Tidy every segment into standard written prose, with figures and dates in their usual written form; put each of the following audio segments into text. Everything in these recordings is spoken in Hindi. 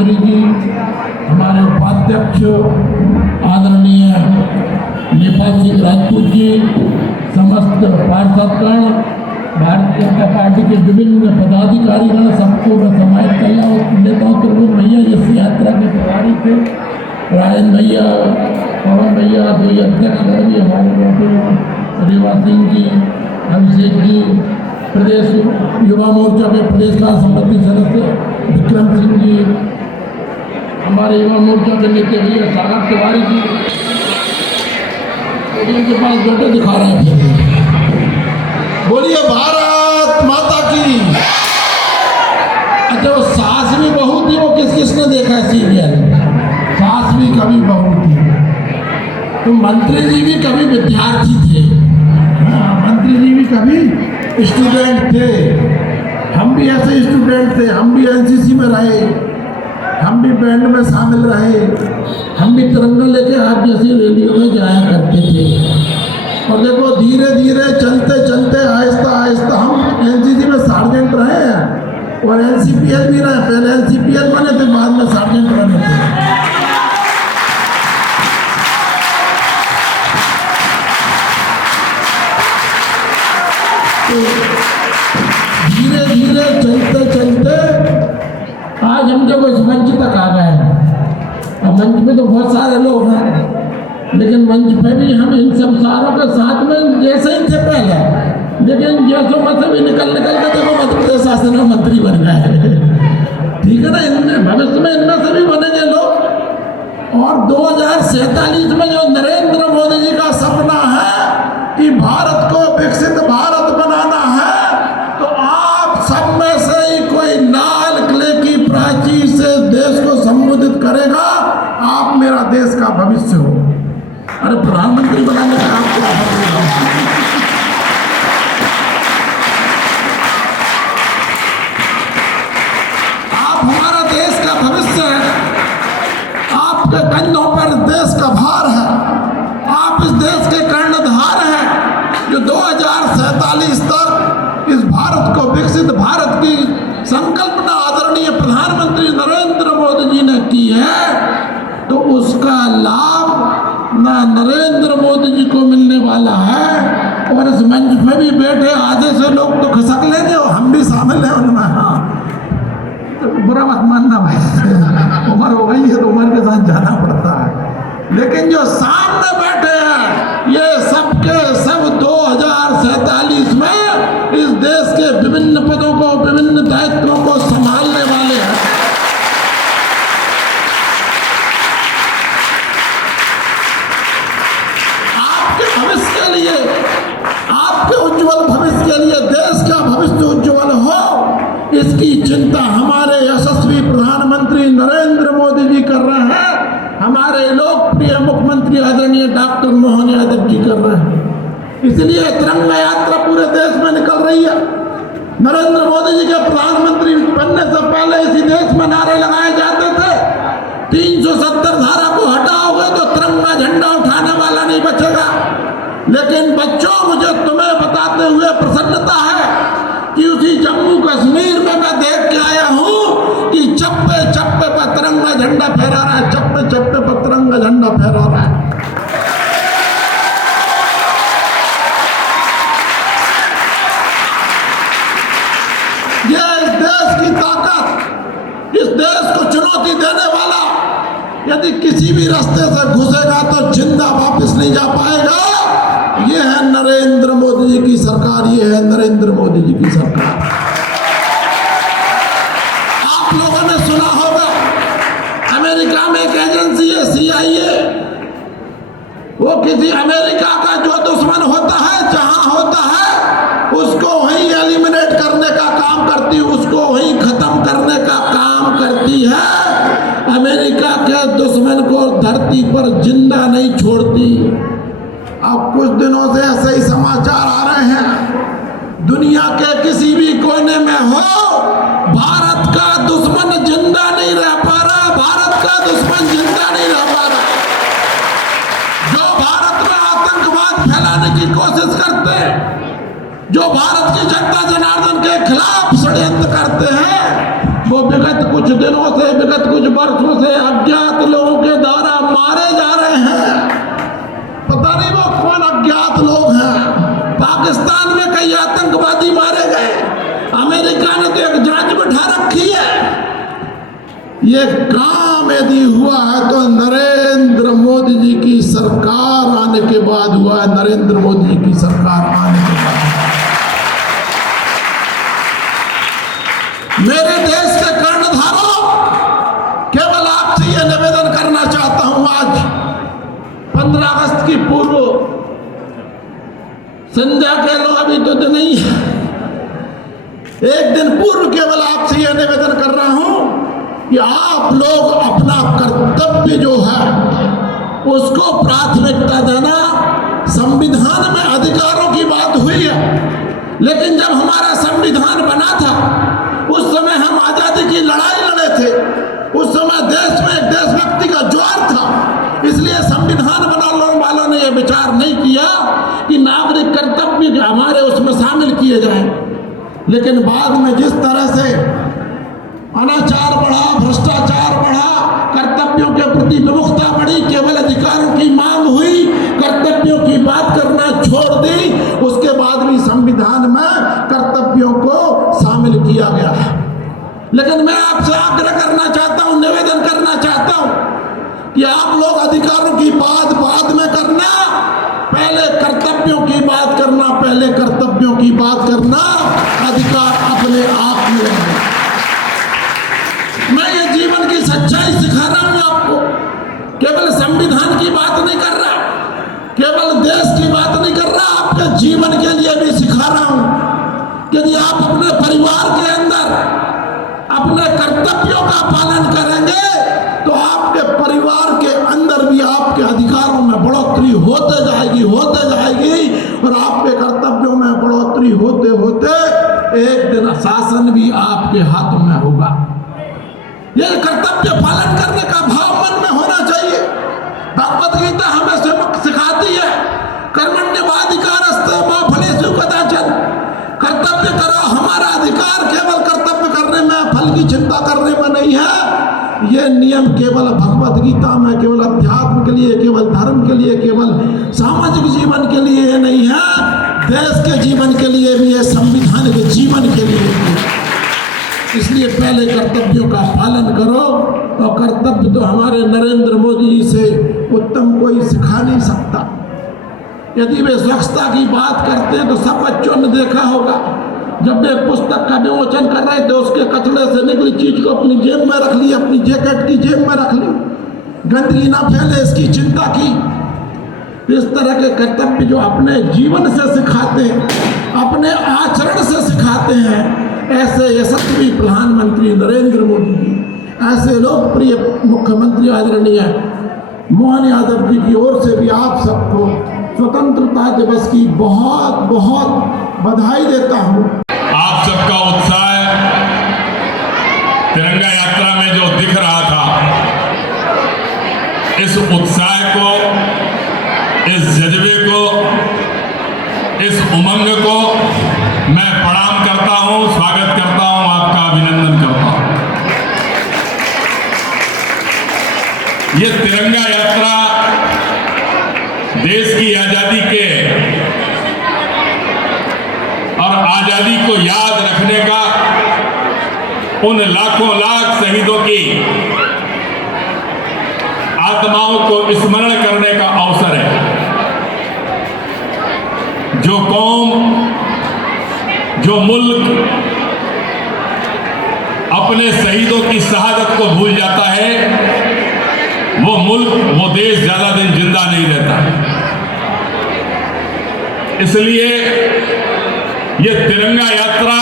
चौधरी जी, हमारे उपाध्यक्ष आदरणीय नेपाल सिंह राजपूत जी, समस्त पार्षदगण, भारतीय जनता पार्टी के विभिन्न पदाधिकारीगण, सबको मैं समाहित कर लेता हूँ। त्रिभुवन भैया इस यात्रा के प्रभारी थे, राजन भैया, पवन भैया, दो अध्यक्ष भी हमारे बैठे, रेवा सिंह जी, अभिषेक जी, प्रदेश युवा मोर्चा के प्रदेश का संबंधी सदस्य विक्रम सिंह जी, हमारे युवा मोर्चा के नेता भैया सागर तिवारी जी, उनके पास बैठे दिखा रहे हैं। बोलिए भारत माता की। अच्छा, वो सास भी बहू थी, वो किसने देखा है सीरियल? सास भी कभी बहू थी। तो मंत्री जी भी कभी विद्यार्थी थे, मंत्री जी भी कभी स्टूडेंट थे। हम भी ऐसे स्टूडेंट थे, हम भी एनसीसी में रहे, हम भी बैंड में शामिल रहे, हम भी तिरंगा लेके आप जैसी रैलियों में जाया करते थे। और देखो धीरे धीरे चलते चलते आहिस्ता आहिस्ता हम एनसीसी में सार्जेंट रहे हैं और एनसीपीएल भी रहे। पहले एनसीपीएल बने थे, बाद में सार्जेंट बने थे। धीरे धीरे चलते चलते आज हम जब इस मंच तक आ गए हैं। अब मंच पे तो बहुत सारे लोग हैं, लेकिन मंच पे भी हम इन सब सारों के साथ में जैसे ही थे पहले, लेकिन जैसों में से भी निकल के देखो मध्य प्रदेश शासन में मंत्री बन गए। ठीक है ना, इनमें भविष्य में इनमें से भी बनेंगे लोग। और 2047 में जो नरेंद्र मोदी जी का सपना है कि भारत को विकसित भारत बनाना है, तो आप सब में से ही कोई लाल किले की प्राचीर से देश को संबोधित करेगा, आप मेरा देश का भविष्य हो। अरे प्रधानमंत्री बनाने का आपको आप हमारा देश का भविष्य है, आपके कंधों पर देश का भार है, आप इस देश के कर्णधार हैं जो 2047 तक इस भारत को विकसित भारत की संकल्पना आदरणीय प्रधानमंत्री नरेंद्र मोदी जी ने की है। तो उसका लाभ ना नरेंद्र मोदी जी को मिलने वाला है। और इस मंच पे भी बैठे आधे से लोग तो खिसक लेंगे और हम भी शामिल हैं उनमें। हाँ, तो बुरा मत मानना भाई, उम्र हो गई है तो उम्र के साथ जाना पड़ता है। लेकिन जो सामने बैठे हैं ये सबके सब 2047 में इस देश के विभिन्न पदों को, विभिन्न दायित्वों को संभालने वाले हैं। आपके भविष्य के लिए, आपके उज्जवल भविष्य के लिए, देश का भविष्य उज्जवल हो, इसकी चिंता हमारे यशस्वी प्रधानमंत्री नरेंद्र मोदी जी कर रहे हैं। हमारे लोकप्रिय मुख्यमंत्री आदरणीय डॉक्टर मोहन यादव जी कर रहे हैं। इसलिए तिरंगा यात्रा पूरे देश में निकल रही है। नरेंद्र मोदी जी के प्रधानमंत्री बनने से पहले इसी देश में नारे लगाए जाते थे, 370 धारा को हटाओगे तो तिरंगा झंडा उठाने वाला नहीं बचेगा। लेकिन बच्चों, मुझे तुम्हें बताते हुए प्रसन्नता है कि उसी जम्मू कश्मीर में मैं देख के आया हूं कि चप्पे चप्पे पर तिरंगा झंडा फहरा रहा है, चप्पे चप्पे पर तिरंगा झंडा फहरा रहा है। ये इस देश की ताकत, इस देश को चुनौती देने वाला यदि किसी भी रास्ते से घुसेगा तो जिंदा वापस नहीं जा पाएगा। ये है नरेंद्र मोदी जी की सरकार, ये है नरेंद्र मोदी जी की सरकार। आप लोगों ने सुना होगा अमेरिका में एक एजेंसी है CIA, वो किसी अमेरिका का जो दुश्मन होता है, जहां होता है, उसको वहीं एलिमिनेट करने का काम करती है, उसको वहीं खत्म करने का काम करती है। अमेरिका के दुश्मन को धरती पर जिंदा नहीं छोड़ती। अब कुछ दिनों से ऐसे ही समाचार आ रहे हैं, दुनिया के किसी भी कोने में हो, भारत का दुश्मन जिंदा नहीं रह पा रहा, भारत का दुश्मन जिंदा नहीं रह पा रहा। जो भारत में आतंकवाद फैलाने की कोशिश करते हैं, जो भारत की जनता जनार्दन के खिलाफ षड्यंत्र करते हैं, वो विगत कुछ दिनों से, विगत कुछ वर्षों से अज्ञात लोगों के द्वारा मारे जा रहे हैं। पता नहीं वो कौन अज्ञात लोग हैं। पाकिस्तान में कई आतंकवादी मारे गए, अमेरिका ने तो एक जांच बिठा रखी है। ये काम यदि हुआ है तो नरेंद्र मोदी जी की सरकार आने के बाद हुआ है। नरेंद्र मोदी जी की सरकार आने के बाद। मेरे देश के कर्णधारों, केवल आपसे यह निवेदन करना चाहता हूं। आज 15 अगस्त की पूर्व संध्या कह लो, अभी तो दिन नहीं है, एक दिन पूर्व केवल आपसे यह निवेदन कर रहा हूं कि आप लोग अपना कर्तव्य जो है उसको प्राथमिकता देना। संविधान में अधिकारों की बात हुई है, लेकिन जब हमारा संविधान बना था उस समय हम आजादी की लड़ाई लड़े थे। उस समय देश में एक देशभक्ति का ज्वार था, इसलिए संविधान बनाने वालों ने यह विचार नहीं किया कि नागरिक कर्तव्य हमारे उसमें शामिल किए जाएं। लेकिन बाद में जिस तरह से अनाचार बढ़ा, भ्रष्टाचार बढ़ा, कर्तव्यों के प्रति विमुखता बढ़ी, केवल अधिकारों की मांग हुई, कर्तव्यों की बात करना छोड़ दी, उसके बाद भी संविधान में कर्तव्यों को शामिल किया गया है। लेकिन मैं आपसे आग्रह करना चाहता हूं, निवेदन करना चाहता हूं कि आप लोग अधिकारों की बात बाद में करना, पहले कर्तव्यों की बात करना, पहले कर्तव्यों की बात करना। अधिकार अपने आप में है। मैं ये जीवन की सच्चाई सिखा रहा हूं आपको, केवल संविधान की बात नहीं कर रहा, केवल देश की बात नहीं कर रहा, आपके जीवन के लिए भी सिखा रहा हूं कि यदि आप अपने परिवार के अंदर अपने कर्तव्यों का पालन करेंगे तो आपके परिवार के अंदर भी आपके अधिकारों में बढ़ोतरी होते जाएगी और आपके कर्तव्यों में बढ़ोतरी होते होते एक दिन शासन भी आपके हाथों में होगा। यह कर्तव्य पालन करने का भाव मन में होना चाहिए। भगवत गीता हमें सिखाती है, कर्मण्येवाधिकारस्ते मा फलेषु कदाचन। कर्तव्य करो, हमारा अधिकार केवल कर्तव्य करने में, फल की चिंता करने में नहीं है। यह नियम केवल भगवत गीता में, केवल अध्यात्म के लिए, केवल धर्म के लिए, केवल सामाजिक जीवन के लिए नहीं है, देश के जीवन के लिए भी है, संविधान के जीवन के लिए भी। इसलिए पहले कर्तव्यों का पालन करो, और कर्तव्य तो हमारे नरेंद्र मोदी जी से उत्तम कोई सिखा नहीं सकता। यदि वे स्वच्छता की बात करते हैं तो सब बच्चों ने देखा होगा, जब वे पुस्तक का विमोचन कर रहे थे उसके कचरे से निकली चीज को अपनी जेब में रख ली, अपनी जैकेट की जेब में रख ली, गंदगी ना फैले इसकी चिंता की। इस तरह के कर्तव्य जो अपने जीवन से सिखाते हैं, अपने आचरण से सिखाते हैं, ऐसे यशस्वी प्रधानमंत्री नरेंद्र मोदी जी, ऐसे लोकप्रिय मुख्यमंत्री आदरणीय मोहन यादव जी की ओर से भी आप सबको स्वतंत्रता दिवस की बहुत बहुत बधाई देता हूँ। आप सबका उत्साह तिरंगा यात्रा में जो दिख रहा था, इस उत्साह को, इस जज्बे को, इस उमंग को मैं प्रणाम करता हूं, स्वागत करता हूं, आपका अभिनंदन करता हूं। ये तिरंगा यात्रा देश की आजादी के और आजादी को याद रखने का, उन लाखों लाख शहीदों की आत्माओं को स्मरण करने का अवसर है। जो कौम, जो मुल्क अपने शहीदों की शहादत को भूल जाता है, वो मुल्क, वो देश ज्यादा दिन जिंदा नहीं रहता। इसलिए ये तिरंगा यात्रा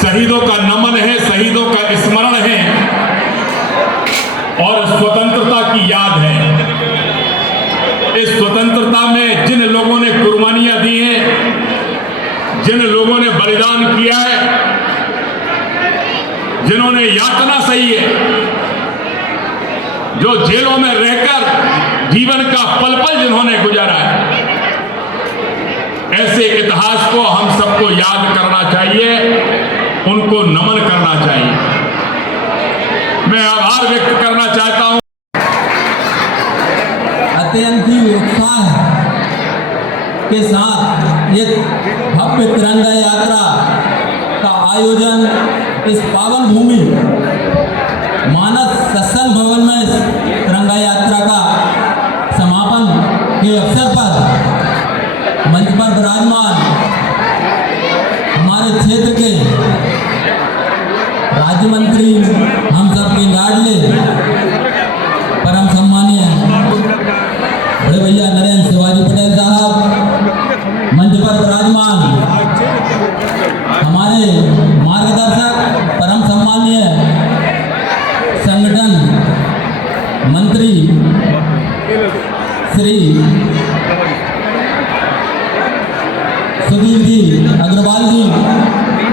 शहीदों का नमन है, शहीदों का स्मरण है और स्वतंत्रता की याद है। इस स्वतंत्रता में जिन लोगों ने कुर्बानियां दी हैं, जिन लोगों ने बलिदान किया है, जिन्होंने यातना सही है, जो जेलों में रहकर जीवन का पल पल जिन्होंने गुजारा है, ऐसे इतिहास को हम सबको याद करना चाहिए। उनको नमन करना चाहिए। मैं आभार व्यक्त करना चाहता हूं। अत्यंत ही उत्साह के साथ ये भव्य तिरंगा यात्रा का आयोजन इस पावन भूमि मानस सत्संग भवन में इस तिरंगा यात्रा का समापन के अवसर पर मंच पर विराजमान हमारे क्षेत्र के राज्य मंत्री, हम सबके लाडले परम सम्मानीय बड़े भैया नरेंद्र शिवाजी पटेल साहब, मंच पर विराजमान हमारे मार्गदर्शक परम सम्मानीय संगठन मंत्री श्री सुधीर जी अग्रवाल जी,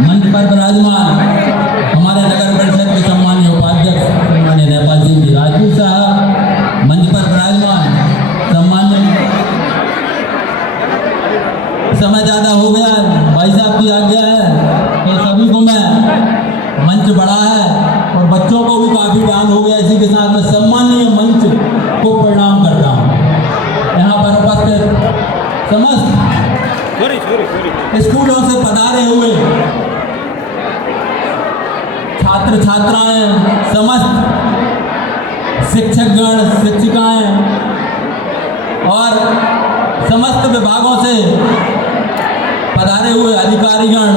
मंच पर विराजमान हमारे नगर परिषद के सम्मानीय उपाध्यक्ष सम्मानीय नेपाल सिंह जी राजपूत साहब, मंच पर विराजमान सम्मान्य, समय ज़्यादा हो गया है, भाई साहब की आज्ञा है तो सभी को मैं, मंच बड़ा है और बच्चों को भी काफ़ी टाइम हो गया, इसी के साथ मैं सम्मानीय मंच को प्रणाम करता हूँ। यहाँ पर उपस्थित समस्त स्कूलों से पधारे हुए छात्र छात्राएं, समस्त शिक्षकगण, शिक्षिकाएं और समस्त विभागों से पधारे हुए अधिकारीगण,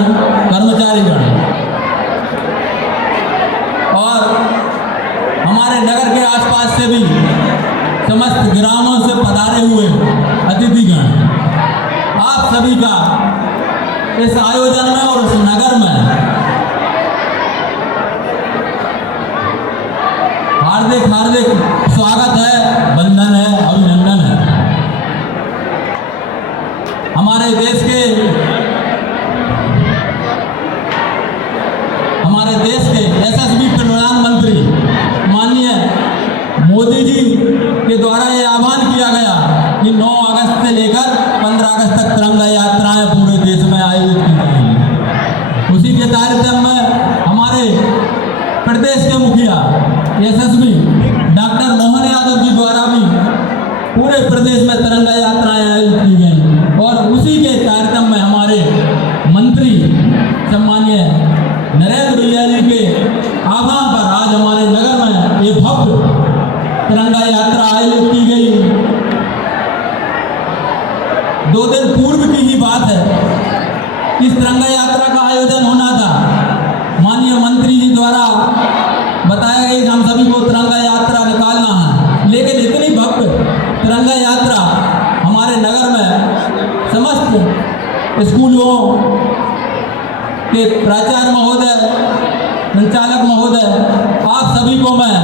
कर्मचारीगण और हमारे नगर के आसपास से भी समस्त ग्रामों से पधारे हुए अतिथिगण, आप सभी का इस आयोजन में और इस नगर में हार्दिक हार्दिक स्वागत है, वंदन है, अभिनंदन है। हमारे देश के यशस्वी प्रधानमंत्री माननीय मोदी जी के द्वारा ये आह्वान किया गया कि 9 अगस्त से लेकर 15 अगस्त तक तिरंगा यात्राएं पूरे देश में आयोजित की जाएंगी। उसी के तारतम्य में हमारे प्रदेश के मुखिया यशस्वी डॉक्टर मोहन यादव जी द्वारा भी पूरे प्रदेश में तिरंगा यात्राएं आयोजित की गई और उसी के तारतम्य में हमारे मंत्री सम्मानीय नरेंद्र भैया जी के आह्वान पर आज हमारे नगर में ये भव्य तिरंगा यात्रा आयोजित की गई। 2 दिन पूर्व की ही बात है, इस तिरंगा यात्रा का आयोजन होना था। माननीय मंत्री जी द्वारा बताया गया कि हम सभी को तिरंगा यात्रा निकालना है, लेकिन इतनी भव्य तिरंगा यात्रा हमारे नगर में समस्त स्कूलों के प्राचार्य महोदय, संचालक महोदय, आप सभी को मैं